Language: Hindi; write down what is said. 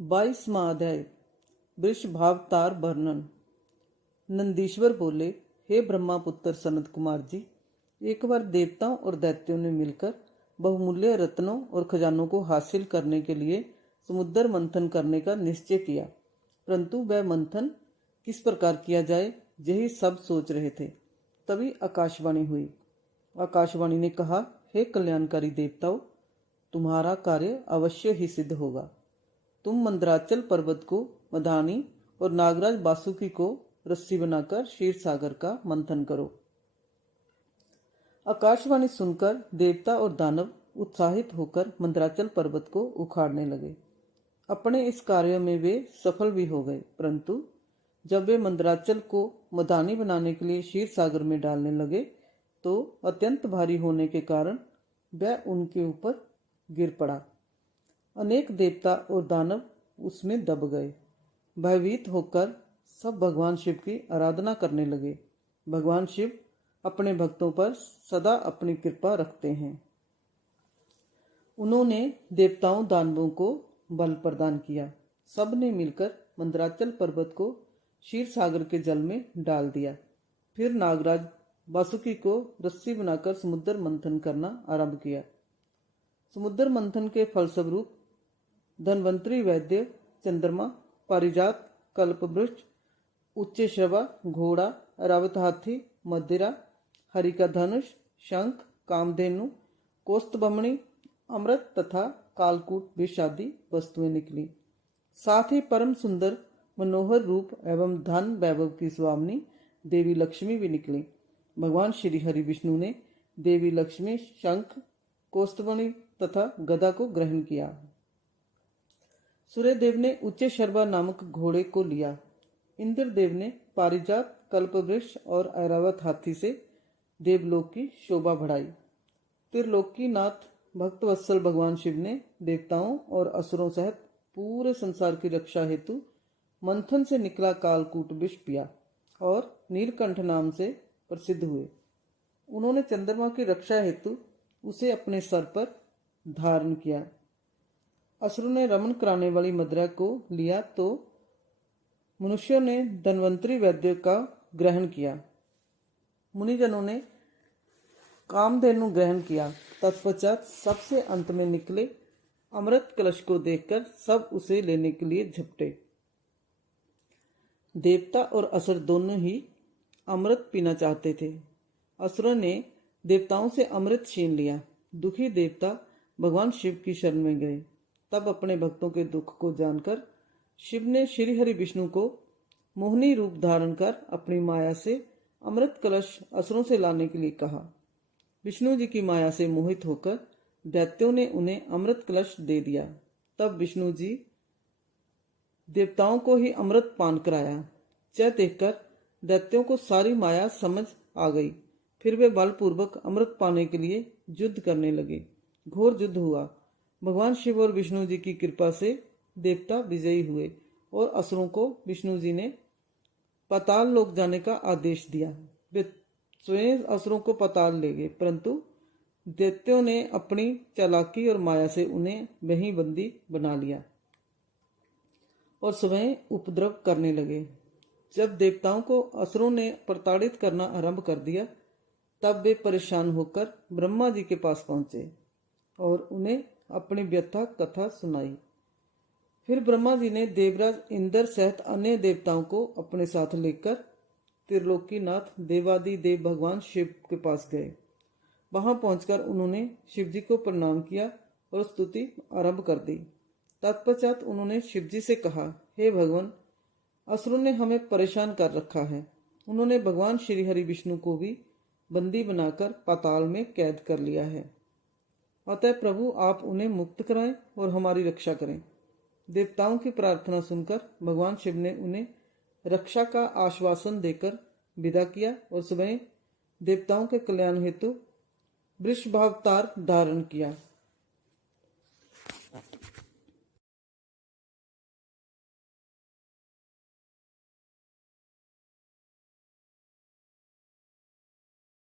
22वां अध्याय वृषभावतार वर्णन। नंदीश्वर बोले, हे ब्रह्मापुत्र सनत कुमार जी, एक बार देवताओं और दैत्यों ने मिलकर बहुमूल्य रत्नों और खजानों को हासिल करने के लिए समुद्र मंथन करने का निश्चय किया, परंतु वह मंथन किस प्रकार किया जाए यही सब सोच रहे थे। तभी आकाशवाणी हुई। आकाशवाणी ने कहा, हे कल्याणकारी देवताओं, तुम्हारा कार्य अवश्य ही सिद्ध होगा। तुम मंदराचल पर्वत को मदानी और नागराज बासुकी को रस्सी बनाकर क्षीर सागर का मंथन करो। आकाशवाणी सुनकर देवता और दानव उत्साहित होकर मंदराचल पर्वत को उखाड़ने लगे। अपने इस कार्य में वे सफल भी हो गए, परंतु जब वे मंदराचल को मदानी बनाने के लिए क्षीर सागर में डालने लगे तो अत्यंत भारी होने के कारण वह उनके ऊपर गिर पड़ा। अनेक देवता और दानव उसमें दब गए। भयभीत होकर सब भगवान शिव की आराधना करने लगे। भगवान शिव अपने भक्तों पर सदा अपनी कृपा रखते हैं। उन्होंने देवताओं दानवों को बल प्रदान किया। सब ने मिलकर मंदराचल पर्वत को क्षीर सागर के जल में डाल दिया। फिर नागराज बासुकी को रस्सी बनाकर समुद्र मंथन करना आरंभ किया। समुद्र मंथन के फलस्वरूप धन्वंतरी वैद्य, चंद्रमा, पारिजात, कल्पवृक्ष, उच्चश्रवा, घोड़ा, रावत हाथी, मदिरा, हरि का धनुष, शंख, कामधेनु, कौस्तुभमणि, अमृत तथा कालकूट विष आदि वस्तुएं निकली। साथ ही परम सुंदर मनोहर रूप एवं धन वैभव की स्वामिनी देवी लक्ष्मी भी निकली। भगवान श्री हरि विष्णु ने देवी लक्ष्मी, शंख, कौस्तुभमणि तथा गदा को ग्रहण किया। सूर्यदेव ने उच्च शर्वा नामक घोड़े को लिया। इंद्रदेव ने पारिजात, कल्पवृक्ष और ऐरावत हाथी से देवलोक की शोभा बढ़ाई। त्रिलोकीनाथ भक्तवत्सल भगवान शिव ने देवताओं और असुरों सहित पूरे संसार की रक्षा हेतु मंथन से निकला कालकूट विष पिया और नीलकंठ नाम से प्रसिद्ध हुए। उन्होंने चंद्रमा की रक्षा हेतु उसे अपने सर पर धारण किया। असुरों ने रमन कराने वाली मदिरा को लिया तो मनुष्यों ने धन्वंतरी वैद्य का ग्रहण किया। मुनिजनों ने कामधेनु ग्रहण किया। तत्पश्चात सबसे अंत में निकले अमृत कलश को देखकर सब उसे लेने के लिए झपटे। देवता और असुर दोनों ही अमृत पीना चाहते थे। असुरों ने देवताओं से अमृत छीन लिया। दुखी देवता भगवान शिव की शरण में गए। तब अपने भक्तों के दुख को जानकर शिव ने श्री हरि विष्णु को मोहिनी रूप धारण कर अपनी माया से अमृत कलश असुरों से लाने के लिए कहा। विष्णु जी की माया से मोहित होकर दैत्यों ने उन्हें अमृत कलश दे दिया। तब विष्णु जी देवताओं को ही अमृत पान कराया। यह देखकर दैत्यों को सारी माया समझ आ गई। फिर वे बलपूर्वक अमृत पाने के लिए युद्ध करने लगे। घोर युद्ध हुआ। भगवान शिव और विष्णु जी की कृपा से देवता विजयी हुए और असुरों को विष्णु जी ने पाताल लोक जाने का आदेश दिया। वे स्वयं असुरों को पाताल ले गए, परंतु दैत्यों ने अपनी चालाकी और माया से उन्हें वहीं बंदी बना लिया और स्वयं उपद्रव करने लगे। जब देवताओं को असुरों ने प्रताड़ित करना आरंभ कर दिया, तब वे परेशान होकर ब्रह्मा जी के पास पहुंचे और उन्हें अपनी व्यथा कथा सुनाई। फिर ब्रह्मा जी ने देवराज इंद्र सहित अन्य देवताओं को अपने साथ लेकर त्रिलोकीनाथ देवादि देव भगवान शिव के पास गए। वहां पहुंचकर उन्होंने शिव जी को प्रणाम किया और स्तुति आरंभ कर दी। तत्पश्चात उन्होंने शिव जी से कहा, हे भगवान, असुरों ने हमें परेशान कर रखा है। उन्होंने भगवान श्री हरि विष्णु को भी बंदी बनाकर पाताल में कैद कर लिया है। अतः प्रभु आप उन्हें मुक्त कराएं और हमारी रक्षा करें। देवताओं की प्रार्थना सुनकर भगवान शिव ने उन्हें रक्षा का आश्वासन देकर विदा किया और स्वयं देवताओं के कल्याण हेतु वृषभावतार धारण किया।